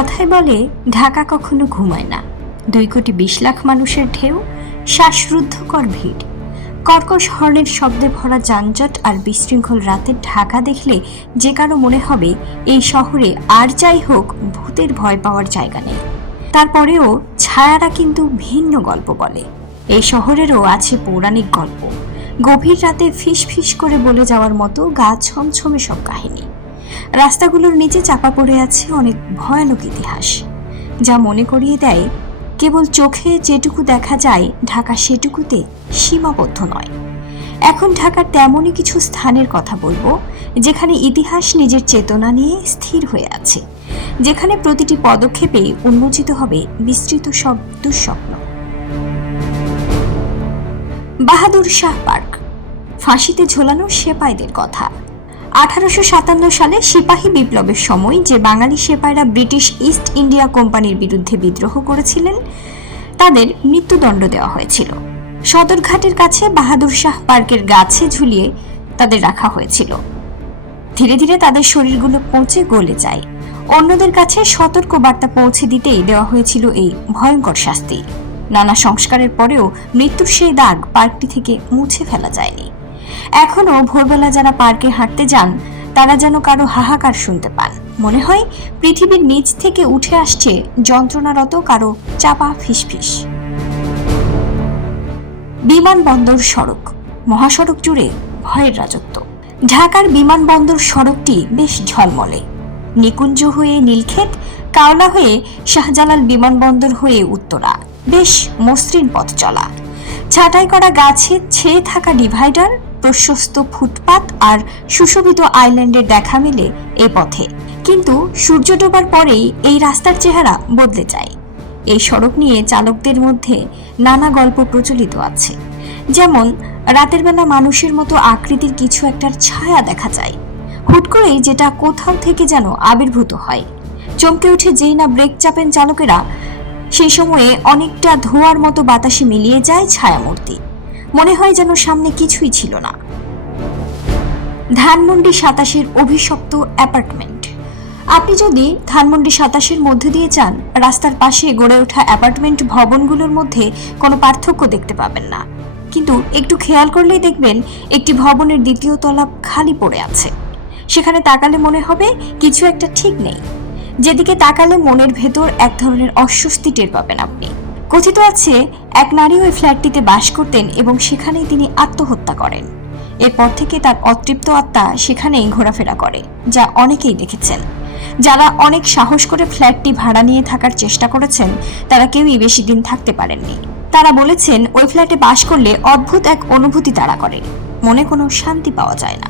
কথায় বলে, ঢাকা কখনো ঘুমায় না। দুই কোটি বিশ লাখ মানুষের ঢেউ, শ্বাসরুদ্ধকর ভিড়। কর্কশ হর্নের শব্দে ভরা যানজট আর বিশৃঙ্খল রাতের ঢাকা দেখলে যে কারও মনে হবে, এই শহরে আর যাই হোক, ভূতের ভয় পাওয়ার জায়গা নেই। তারপরেও ছায়ারা কিন্তু ভিন্ন গল্প বলে। এই শহরেরও আছে পৌরাণিক গল্প। গভীর রাতে ফিস ফিস করে বলে যাওয়ার মতো গা ছমছমে সব কাহিনী। রাস্তাগুলোর নিচে চাপা পড়ে আছে অনেক ভয়ানক ইতিহাস। যা মনে করিয়ে দেয়, কেবল চোখে যেটুকু দেখা যায়, ঢাকা সেটুকুতে সীমাবদ্ধ নয়। এখন ঢাকার তেমনই কিছু স্থানের কথা বলব, যেখানে ইতিহাস নিজের চেতনা নিয়ে স্থির হয়ে আছে, যেখানে প্রতিটি পদক্ষেপে উন্মোচিত হবে বিস্তৃত সব দুঃস্বপ্ন। বাহাদুর শাহ পার্ক, ফাঁসিতে ঝোলানো সেপাইদের কথা। আঠারোশো সাতান্ন সালে সিপাহী বিপ্লবের সময় যে বাঙালি সেপাইরা ব্রিটিশ ইস্ট ইন্ডিয়া কোম্পানির বিরুদ্ধে বিদ্রোহ করেছিলেন, তাদের মৃত্যুদণ্ড দেওয়া হয়েছিল। সদরঘাটের কাছে বাহাদুর শাহ পার্কের গাছে ঝুলিয়ে তাদের রাখা হয়েছিল। ধীরে ধীরে তাদের শরীরগুলো পচে গলে যায়। অন্যদের কাছে সতর্ক বার্তা পৌঁছে দিতেই দেওয়া হয়েছিল এই ভয়ঙ্কর শাস্তি। নানা সংস্কারের পরেও মৃত্যুর সেই দাগ পার্কটি থেকে মুছে ফেলা যায়নি। এখনও ভোরবেলা যারা পার্কে হাঁটতে যান, তারা যেন কারও হাহাকার শুনতে পান। মনে হয়, পৃথিবীর নিচ থেকে উঠে আসছে যন্ত্রণারত কারও চাপা ফিসফিস। বিমানবন্দর সড়ক, মহাসড়ক জুড়ে ভয়ের রাজত্ব। ঢাকার বিমানবন্দর সড়কটি বেশ ঝলমলে। নিকুঞ্জ হয়ে নীলক্ষেত, কাওলা হয়ে শাহজালাল বিমানবন্দর হয়ে উত্তরা। বেশ মসৃণ পথ চলা ছাঁটাই করা গাছে ছেয়ে থাকা ডিভাইডার, প্রশস্ত ফুটপাত আর সুশোভিত আইল্যান্ডের দেখা মেলে এ পথে। কিন্তু সূর্য ডোবার পরেই এই রাস্তার চেহারা বদলে যায়। এই সড়ক নিয়ে চালকদের মধ্যে নানা গল্প প্রচলিত আছে। যেমন, রাতের বেলা মানুষের মতো আকৃতির কিছু একটার ছায়া দেখা যায়। হুট করেই যেটা কোথাও থেকে যেন আবির্ভূত হয়। চমকে উঠে যেই না ব্রেক চাপেন চালকেরা সেই সময়ে অনেকটা ধোঁয়ার মতো বাতাসে মিলিয়ে যায় ছায়ামূর্তি। মনে হয় যেন সামনে কিছুই ছিল না। ধানমন্ডি সাতাশের অভিশপ্ত অ্যাপার্টমেন্ট। আপনি যদি ধানমন্ডি সাতাশের মধ্যে দিয়ে যান, রাস্তার পাশে গড়ে ওঠা অ্যাপার্টমেন্ট ভবনগুলোর মধ্যে কোনো পার্থক্য দেখতে পাবেন না। কিন্তু একটু খেয়াল করলেই দেখবেন একটি ভবনের দ্বিতীয় তলা খালি পড়ে আছে। সেখানে তাকালে মনে হবে কিছু একটা ঠিক নেই। যেদিকে তাকালে মনের ভেতর এক ধরনের অস্বস্তি টের পাবেন আপনি। কথিত আছে, এক নারী ওই ফ্ল্যাটটিতে বাস করতেন এবং সেখানেই তিনি আত্মহত্যা করেন। এরপর থেকে তার অতৃপ্ত আত্মা সেখানেই ঘোরাফেরা করে, যা অনেকেই দেখেছেন। যারা অনেক সাহস করে ফ্ল্যাটটি ভাড়া নিয়ে থাকার চেষ্টা করেছেন, তারা কেউই বেশি দিন থাকতে পারেননি। তারা বলেছেন, ওই ফ্ল্যাটে বাস করলে অদ্ভুত এক অনুভূতি তারা করে। মনে কোনো শান্তি পাওয়া যায় না।